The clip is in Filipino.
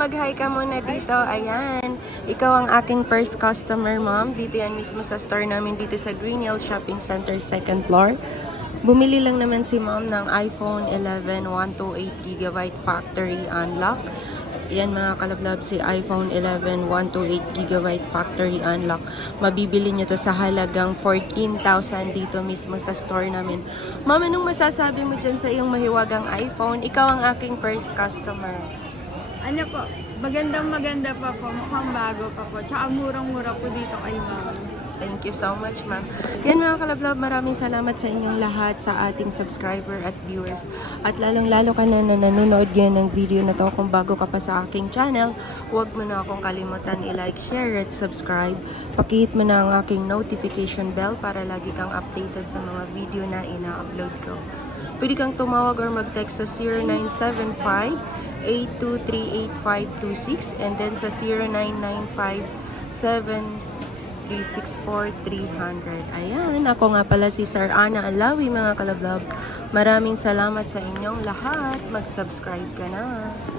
mag-hi ka muna dito. Ayan. Ikaw ang aking first customer, ma'am. Dito yan mismo sa store namin dito sa Green Hill Shopping Center, second floor. Bumili lang naman si ma'am ng iPhone 11 128GB factory unlock. Yan mga kalablab, si iPhone 11 128GB factory unlock. Mabibili niyo to sa halagang 14,000 dito mismo sa store namin. Ma'am, anong masasabi mo dyan sa iyong mahiwagang iPhone? Ikaw ang aking first customer. Ano po, maganda pa po, mukhang bago pa po. Tsaka murang-mura po dito kay ma'am. Thank you so much, ma'am. Yan mga kalablab, maraming salamat sa inyong lahat, sa ating subscriber at viewers. At lalong-lalo ka na nanonood ngayon ng video na to. Kung bago ka pa sa aking channel, huwag mo na akong kalimutan i-like, share, at subscribe. Pakihit mo na ang aking notification bell para lagi kang updated sa mga video na ina-upload ko. Pwede kang tumawag or mag-text sa 0975-823-8526 and then sa 0995-7364300. Ayan, ako nga pala si Sir Ana Alawi mga kalablab. Maraming salamat sa inyong lahat. Mag-subscribe ka na.